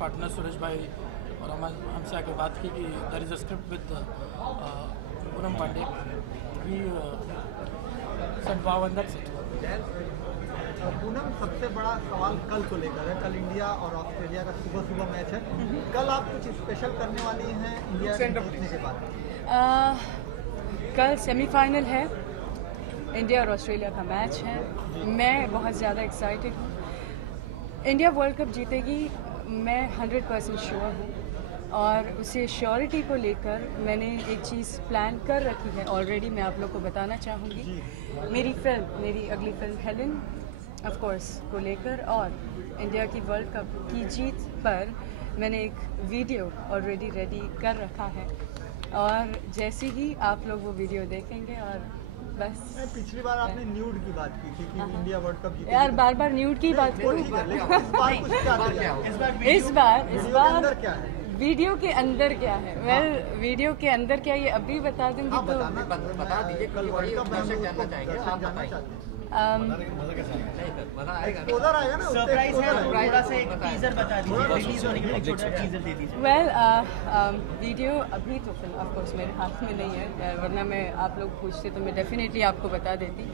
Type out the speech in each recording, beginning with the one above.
Partner Suresh भाई और हमसे आके बात की कि there is a script with Poonam Pandey. We said wow and that's it. Poonam, सबसे बड़ा सवाल कल को लेकर है। कल इंडिया और ऑस्ट्रेलिया का सुबह सुबह मैच है। कल आप कुछ स्पेशल करने वाली हैं इंडिया के जीतने के बाद? कल सेमीफाइनल है, इंडिया और ऑस्ट्रेलिया का मैच है। मैं बहुत ज़्यादा एक्साइटेड हूँ। इंडिया वर्ल्ड कप जीतेगी, मैं 100% श्योर हूँ। और उसे श्योरिटी को लेकर मैंने एक चीज़ प्लान कर रखी है ऑलरेडी, मैं आप लोग को बताना चाहूँगी। मेरी अगली फिल्म हेलेन ऑफ कोर्स को लेकर और इंडिया की वर्ल्ड कप की जीत पर मैंने एक वीडियो ऑलरेडी रेडी कर रखा है। और जैसे ही आप लोग वो वीडियो देखेंगे और बस। पिछली बार आपने न्यूड की बात की थी कि इंडिया वर्ल्ड कप जीतेगी। यार बार न्यूड की बात करूँ। इस बार क्या है? वीडियो के अंदर क्या है? वीडियो के अंदर क्या, ये अभी बता दूंगी तो बता दीजिए। कल वर्ल्ड कप दर्शक जानना चाहेंगे, आप बताइए। एक्सपोजर आएगा ना, सरप्राइज है, थोड़ा सा एक टीजर बता दीजिए, रिलीज होने के बाद छोटा टीजर दे दीजिए। वीडियो अभी तो फिल्म ऑफ कोर्स मेरे हाथ में नहीं है, वरना मैं आप लोग पूछते तो मैं डेफिनेटली आपको बता देती।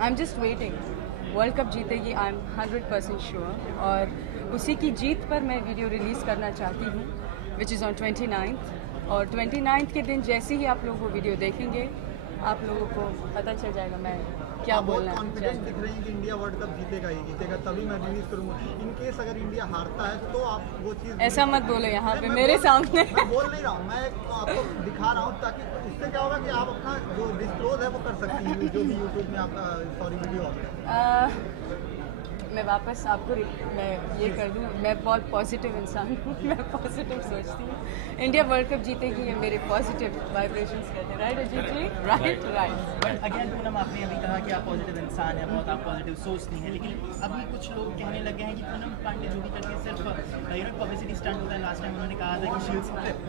I am just waiting. World cup जीतेगी, आई एम 100% श्योर। और उसी की जीत पर मैं वीडियो रिलीज़ करना चाहती हूँ, विच इज़ ऑन 29th। और 29th के दिन जैसे ही आप लोग वो वीडियो देखेंगे, आप लोगों को पता चल जाएगा मैं क्या बोलना है। कॉन्फिडेंस दिख रही है कि इंडिया वर्ल्ड कप जीतेगा ही जीतेगा, तभी मैं रिलीज करूँगा। इन केस अगर इंडिया हारता है तो आप वो चीज़ ऐसा मत बोलो यहाँ पे मेरे सामने। मैं बोल नहीं रहा हूँ, मैं आपको दिखा रहा हूँ, ताकि उससे क्या होगा कि आप अपना जो डिस्क्लोज है वो कर सकती हैं, जो भी यूट्यूब में आप वीडियो मैं वापस आपको मैं ये कर दूँ, मैं बहुत पॉजिटिव इंसान हूँ, मैं पॉजिटिव सोचती हूँ। इंडिया वर्ल्ड कप जीतेगी, ये मेरे पॉजिटिव वाइब्रेशंस कहते हैं। Right Ajit ji? Right. But again Poonam, आपने अभी कहा कि आप पॉजिटिव इंसान हैं, बहुत आप पॉजिटिव सोचती हैं, लेकिन अभी कुछ लोग कहने लगे हैं कि पूनम पांडे जो भी करके सिर्फ पब्लिसिटी स्टंट होता है। लास्ट टाइम उन्होंने कहा था कि शील्ड स्क्रिप्ट,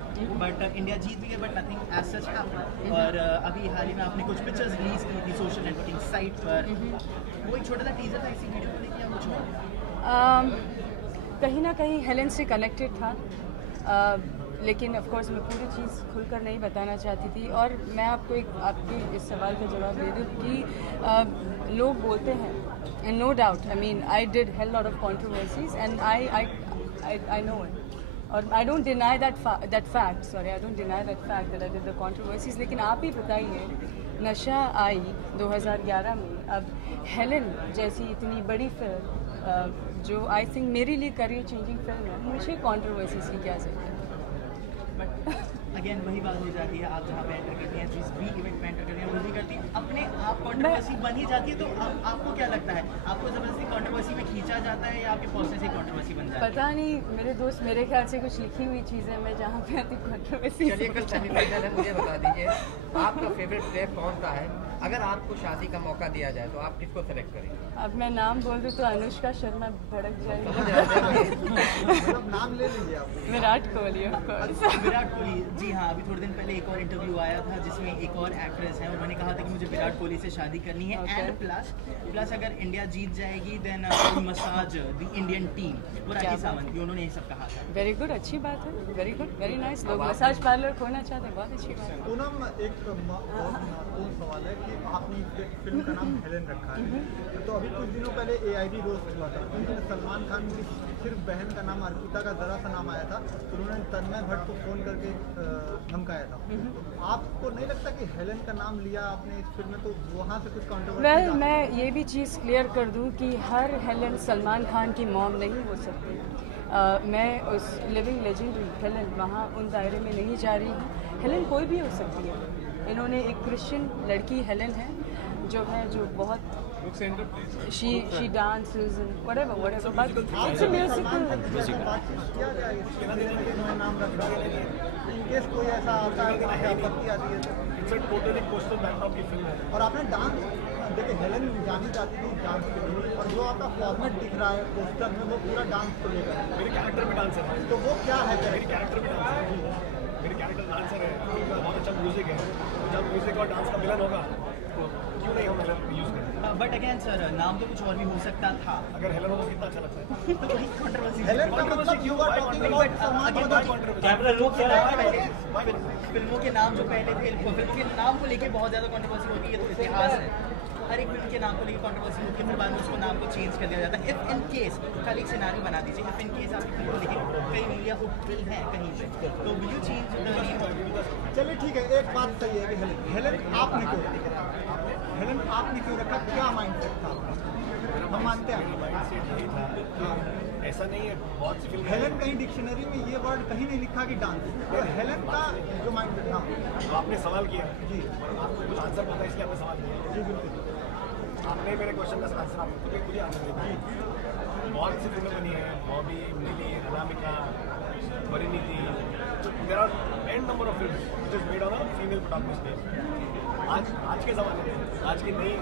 बट इंडिया जीत गई है, but nothing as such happened. और अभी हाल ही में आपने कुछ पिक्चर्स रिलीज की थी सोशल नेटवर्किंग साइट पर, वो एक छोटा सा टीजर था इसी वीडियो को लेकर या कुछ और? कहीं ना कहीं हेलेन से कनेक्टेड था, लेकिन ऑफ कोर्स मैं पूरी चीज़ खुलकर नहीं बताना चाहती थी। और मैं आपको आपके इस सवाल का जवाब दे दूँ कि लोग बोलते हैं, and no doubt, I mean I did hell lot of controversies and I know it, और I don't deny that fact that I did the controversies. लेकिन आप ही बताइए, नशा आई 2011 में, अब हेलेन जैसी इतनी बड़ी फिल्म जो आई थिंक मेरे लिए करियर चेंजिंग फिल्म है, मुझे कंट्रोवर्सीज की क्या जरूरत है? बट अगेन वही बात हो जाती है, आप जहाँ पे एंटर करती हैं, जिस भी इवेंट में एंटर करती हैं, वो भी करती हैं, अपने आप कंट्रोवर्सी बन ही जाती है। तो आपको क्या लगता है, आपको ज़बरदस्ती कंट्रोवर्सी में खींचा जाता है या आपके पॉजिटिव से कंट्रोवर्सी बन जाती है? पता नहीं, मेरे दोस्त मेरे ख्याल से कुछ लिखी हुई चीज़ें मैं जहाँ पे आती कंट्रोवर्सी। चलिए, कल सेमीफाइनल है, मुझे बता दीजिए आपका फेवरेट प्लेयर कौन सा है? अगर आपको शादी का मौका दिया जाए तो आप किसको सेलेक्ट करेंगे? अब मैं नाम बोल दूँ तो अनुष्का शर्मा भड़क जाएगी। नाम ले लीजिए आप। Virat Kohli of course. विराट कोहली, जी हाँ। अभी थोड़े दिन पहले एक और इंटरव्यू आया था जिसमें एक और एक्ट्रेस है, उन्होंने कहा था कि मुझे विराट कोहली से शादी करनी है। एंड प्लस अगर इंडिया जीत जाएगी then massage the Indian team, वो राखी सावंत, उन्होंने ये सब कहा था। वेरी गुड, अच्छी बात है, वेरी गुड, वेरी नाइस। लोग मसाज पार्लर खोलना चाहते हैं, बहुत अच्छी बात है। पूनम, एक महत्वपूर्ण सवाल है कि आपने फिल्म का नाम हेलेन रखा है, तो अभी कुछ दिनों पहले AIB रोस्ट हुआ था, उसमें सलमान खान की सिर्फ बहन का नाम अर्पिता का जरा सा नाम आया था, तो उन्होंने तन्मय भट्ट को फ़ोन करके धमकाया था। आपको नहीं लगता कि हेलेन का नाम लिया आपने इस फिल्म में, तो वहाँ से कुछ कंट्रोवर्सी? मैं ये भी चीज़ क्लियर कर दूँ कि हर हेलेन सलमान खान की मॉम नहीं हो सकती। मैं उस लिविंग लेजेंडरी हेलेन वहाँ उन दायरे में नहीं जा रही हूँ। हेलेन कोई भी हो सकती है। इन्होंने एक क्रिश्चियन लड़की हेलेन है जो बहुत she dances and whatever but it's a musical। In case कोई ऐसा आता है कि आपत्ति आती है तो it's a totally question backdrop की फिल्म है। और आपने डांस, देखिए हेलेन जानी जाती थी डांस के लिए, और जो आपका फॉर्मेट दिख रहा है पोस्टर में वो पूरा डांस को लेकर है। मेरे कैरेक्टर में डांस है, तो वो क्या है? मेरे कैरेक्टर में डांस है, मेरे कैरेक्टर डांसर है, बहुत अच्छा म्यूजिक है। जब म्यूजिक और डांस का मिलन होगा तो क्यों नहीं हम यूज़ करें? बट अगेन सर नाम तो कुछ और भी हो सकता था। अगर हेलन हो तो कितना अच्छा लगता है। तो वही कंट्रोवर्सी हेलन का मतलब you are talking about Salman Khan. Camera लोग फिल्मों के नाम जो पहले थे, फिल्म के नाम को लेके बहुत ज़्यादा कंट्रोवर्सी होती है, तो इतिहास है। हर एक फिल्म के नाम को लेके कंट्रोवर्सी होती है, फिर बाद में उसको नाम को चेंज कर दिया जाता है। इफ इन केस कल एक सिनारी बना दीजिए, इफ इन केस आपकी फिल्म को लेके कई मीडिया उठती है कहीं पे, तो will you change the name? चलिए ठीक है, एक बात सही है कि हेलन आपने क्यों रखा? हेलन आपने क्यों रखा? क्या माइंडसेट था आपका? हम मानते हैं माइंडसेट यही था। ऐसा नहीं है, बहुत सी फिल्म हेलन कहीं डिक्शनरी में ये वर्ड कहीं नहीं लिखा कि डांस, तो हेलन का जो माइंडसेट था। तो आपने सवाल किया जी आपको कुछ आंसर पता है इसलिए आपने सवाल किया। जी बिल्कुल। आपने मेरे क्वेश्चन का आंसर आपको खुद ही आंसर दिया। बहुत सी फिल्में बनी हैं, Bobby, Mili, Anamika, Parineeti, there are an number of film which is made on a female protagonist. आज के ज़माने में आज की नई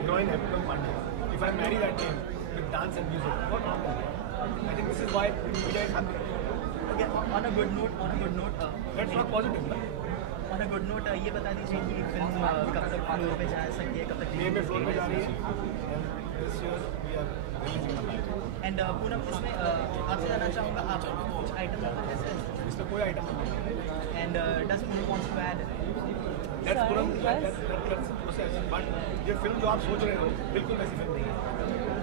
हीरोइन है Poonam Pandey. If I marry that name with dance and music, what not? I think this is why India is happy. On a good note let's not positive. On a good note ये बता दीजिए कि film कब तक floor पे जा सकती है, कब तक मे में फ्लोर पे जा रही है। This year we are releasing. And Poonam इसमें आपसे जानना चाहूँगा, आप कुछ आइटम नंबर जैसे इसमें कोई आइटम नहीं and does Poonam wants to add? है। बट ये फिल्म जो आप सोच रहे हो बिल्कुल वैसी फिल्म नहीं है।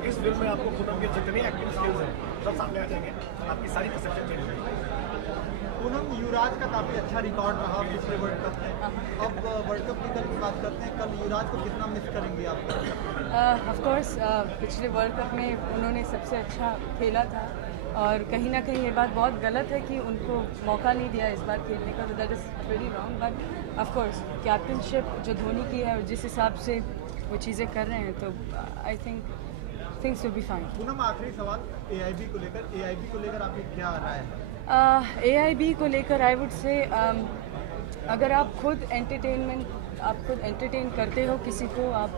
इस फिल्म में आपको पूनम के जितने एक्टिंग स्किल्स हैं सब सामने आ जाएंगे। आपकी सारी परसेप्शन चेंज हो जाएगी। पूनम युवराज का काफ़ी अच्छा रिकॉर्ड रहा पिछले वर्ल्ड कप में। अब वर्ल्ड कप की कल की बात करते हैं, कल युवराज को कितना मिस करेंगे आप? ऑफ कोर्स पिछले वर्ल्ड कप में उन्होंने सबसे अच्छा खेला था और कहीं ना कहीं ये बात बहुत गलत है कि उनको मौका नहीं दिया इस बार खेलने का, तो that is very wrong. But of course captainship जो धोनी की है और जिस हिसाब से वो चीज़ें कर रहे हैं, तो I think things will be fine. Poonam आखिरी सवाल AIB को लेकर आपकी क्या राय है? AIB को लेकर आई वुड से अगर आप खुद एंटरटेन करते हो किसी को, आप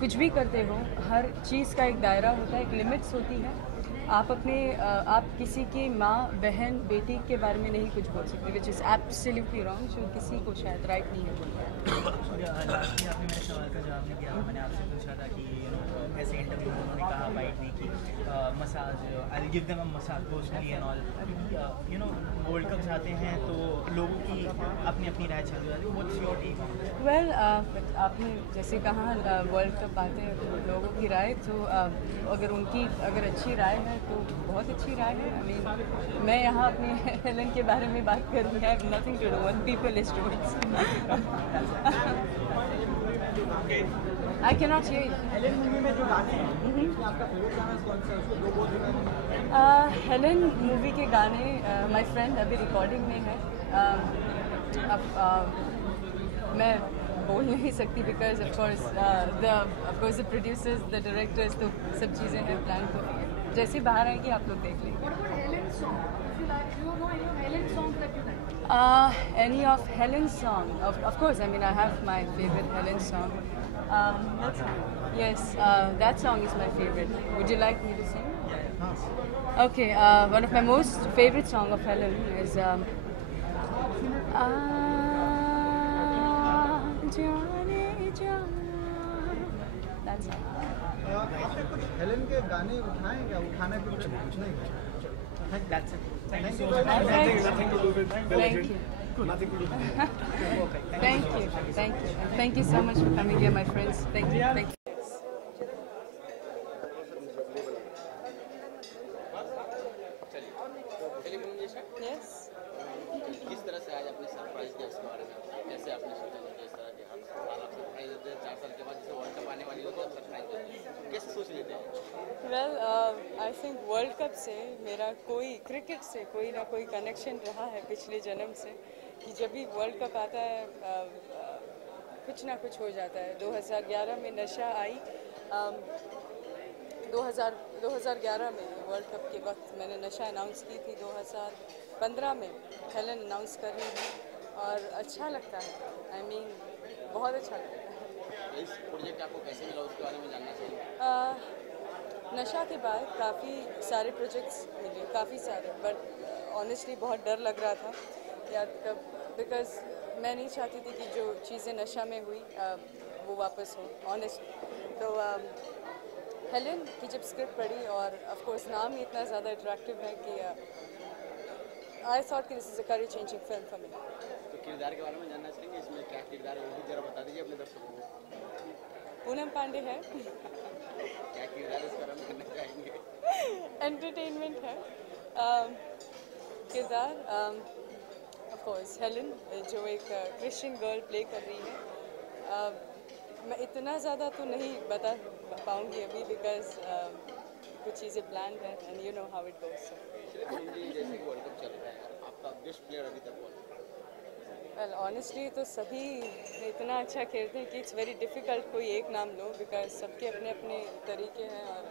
कुछ भी करते हो, हर चीज़ का एक दायरा होता है, एक लिमिट्स होती है। आप किसी की माँ, बहन, बेटी के बारे में नहीं कुछ बोल सकते, विच इज़ एब्सोल्युटली रॉन्ग, जो किसी को शायद राइट नहीं है बोलना। आपने मेरे सवाल का जवाब नहीं दिया। मैंने आपसे पूछा था कि ऐसे इंटरव्यू में उन्होंने कहा वाइट ने कि massage, I give them a massage personally and all. World cup जाते हैं तो लोगों की अपनी अपनी राय चल जाती है। What's your take? वेल आपने जैसे कहा वर्ल्ड कप आते हैं तो लोगों की राय, तो अगर अच्छी राय है तो बहुत अच्छी राय है। आई मीन मैं यहाँ अपने हेलन के बारे में बात करूँगी, I have nothing to do what people is doing. I can not hear you. Helen movie में जो गाने हैं, आपका फेवरेट गाना कौन सा है? उसको दो बोल दीजिए। हेलन मूवी के गाने माय फ्रेंड अभी रिकॉर्डिंग में है। अब मैं बोल नहीं सकती because of course the producers, the directors, तो सब चीज़ें हैं प्लान, तो जैसे बाहर आएंगी आप लोग देख लेंगे। Any of Helen's song? Of course, I mean I have my favorite Helen song. Yes, that song is my favorite. Would you like me to sing? Okay, one of my most favorite song of Helen is जाने जा, that song. आपने कुछ Helen के गाने उठाए क्या? उठाने के लिए नहीं? That's it. Thank you so Thank much. you. Nothing to do with the Thank legend. you. Nothing to do with it. Thank you. And thank you so much for coming here, my friends. Thank you. Thank you. Yes. किस तरह से आज आपने surprise दिया इसके बारे में? कैसे आपने सोचा कि इस तरह के हर साल आप सरप्राइज देते हैं? 4 साल के बाद जैसे वर्ल्ड कप आने वाली होती है, आप सरप्राइज देते हैं, कैसे सोच लेते हैं? Well I think world cup से मेरा क्रिकेट से कोई ना कोई कनेक्शन रहा है पिछले जन्म से, कि जब भी वर्ल्ड कप आता है कुछ ना कुछ हो जाता है। 2011 में नशा आई, 2011 में वर्ल्ड कप के वक्त मैंने नशा अनाउंस की थी, 2015 में हेलन अनाउंस कर रही थी और अच्छा लगता है। आई मीन बहुत अच्छा लगता है। इस प्रोजेक्ट आपको कैसे मिला, उसके बारे में जानना चाहिए। नशा के बाद काफ़ी सारे प्रोजेक्ट्स मिले, काफ़ी सारे, बट ऑनेस्टली बहुत डर लग रहा था यार कब, बिकॉज मैं नहीं चाहती थी कि जो चीज़ें नशा में हुई वो वापस हो, ऑनेस्ट। तो हेलेन की जब स्क्रिप्ट पढ़ी और ऑफ कोर्स नाम ही इतना ज़्यादा अट्रैक्टिव है कि आई थॉट कि this is a career changing film for me. तो किरदार के बारे में जानना चाहेंगे, इसमें क्या किरदार है वो भी जरा बता दीजिए अपने दर्शकों को। पूनम पांडे है। क्या किरदार इस बारे में करना चाहेंगे? एंटरटेनमेंट है। किरदार ऑफ कोर्स हेलेन, जो एक क्रिश्चियन गर्ल प्ले कर रही है। मैं इतना ज़्यादा तो नहीं बता पाऊँगी अभी बिकॉज कुछ चीज़ें प्लान हैं and you know how it goes. चलिए जी, जैसे कि वर्ल्ड कप चल रहा है, आपका बेस्ट प्लेयर अभी तक कौन है? वेल ऑनेस्टली तो सभी इतना अच्छा खेलते हैं कि इट्स वेरी डिफ़िकल्ट कोई एक नाम लो बिकॉज सबके अपने अपने तरीके हैं और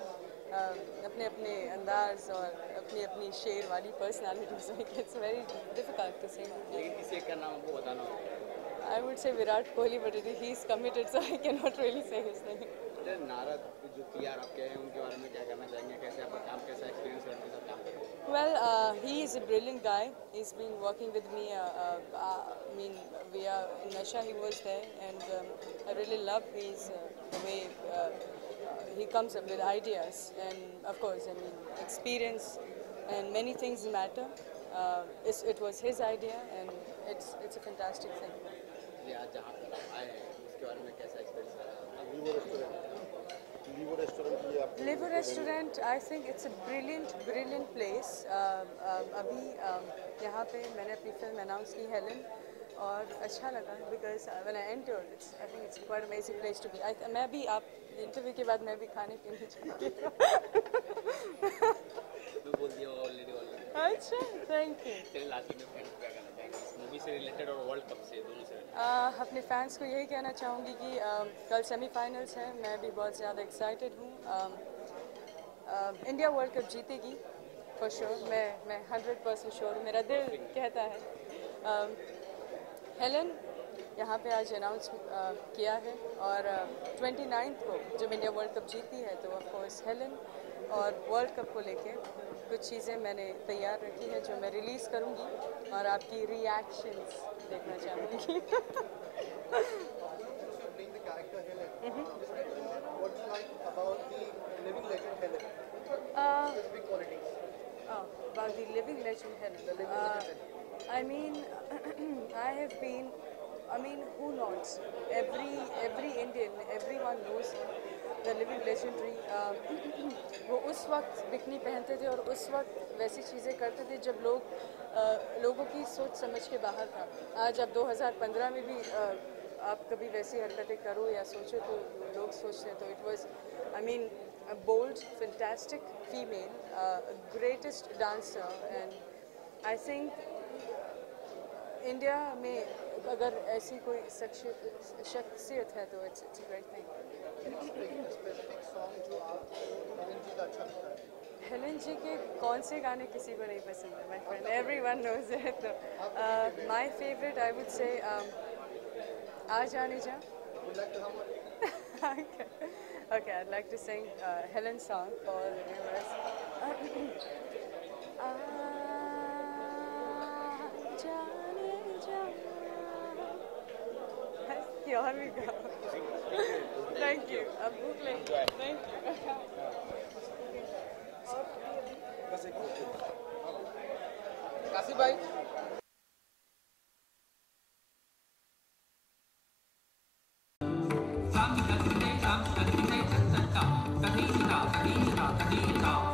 अपने अपने अंदाज और अपनी अपनी शेर वाली पर्सनालिटीज हैं। इट्स वेरी डिफ़िकल्ट टू से। लेकिन किसी एक का नाम आपको बताना होगा। I would say Virat Kohli, but he's committed, so I cannot really say his name. Narad जो PR आपके हैं उनके बारे में क्या कहना चाहेंगे, कैसे आपका काम, कैसा एक्सपीरियंस है उनके साथ काम करने का? Well, he is a brilliant guy. He's been working with me. I mean, we are in Nasha. He was there, and I really love his the way he comes up with ideas. And of course, I mean, experience and many things matter. It was his idea, and it's a fantastic thing. ये आज जहाँ पर आप आए हैं उसके बारे में कैसा एक्सपीरियंस रहा? Liver Restaurant, I think it's a brilliant place. अभी यहाँ पे मैंने अपनी फिल्म अनाउंस की हेलेन और अच्छा लगा because when I entered, I think it's quite amazing place to be. मैं भी आप इंटरव्यू के बाद मैं भी खाने पीने जाऊँगी। मैं बोल दिया ऑलरेडी। अच्छा, थैंक यू। चलिए लास्ट में फ्रेंड्स क्या कहना चाहेंगे इस मूवी से रिलेटेड और वर्ल्ड कप से, दोनों से? अपने फैंस को यही कहना चाहूँगी कि कल सेमीफाइनल्स हैं, मैं भी बहुत ज़्यादा एक्साइटेड हूँ। इंडिया वर्ल्ड कप जीतेगी फॉर श्योर, मैं 100% श्योर हूँ, मेरा दिल कहता है। हेलेन यहाँ पे आज अनाउंस किया है और 29th को जब इंडिया वर्ल्ड कप जीती है तो ऑफ कोर्स हेलेन और वर्ल्ड कप को लेके कुछ चीज़ें मैंने तैयार रखी है जो मैं रिलीज़ करूँगी और आपकी रिएक्शंस देखना चाहूँगी। About the living legend Helen. I mean, I have been. I mean, who knows? Every Indian, everyone knows the living legendary. वो उस वक्त बिकनी पहनते थे और उस वक्त वैसी चीज़ें करते थे जब लोगों की सोच समझ के बाहर था। आज अब 2015 में भी आप कभी वैसी हरकतें करो या सोचो तो लोग सोचते हैं। तो it was, I mean, a bold, fantastic female, greatest dancer, and I think India में अगर ऐसी कोई शख्सियत है तो it's a great thing. Helen ji के कौन से गाने किसी को नहीं पसंद है, my friend, everyone knows it. तो my favorite, I would say, आ जाने जा. Okay, I'd like to sing Helen's song for the viewers. Here we go. Thank you. अब भूख लगी. Thank you. काशी भाई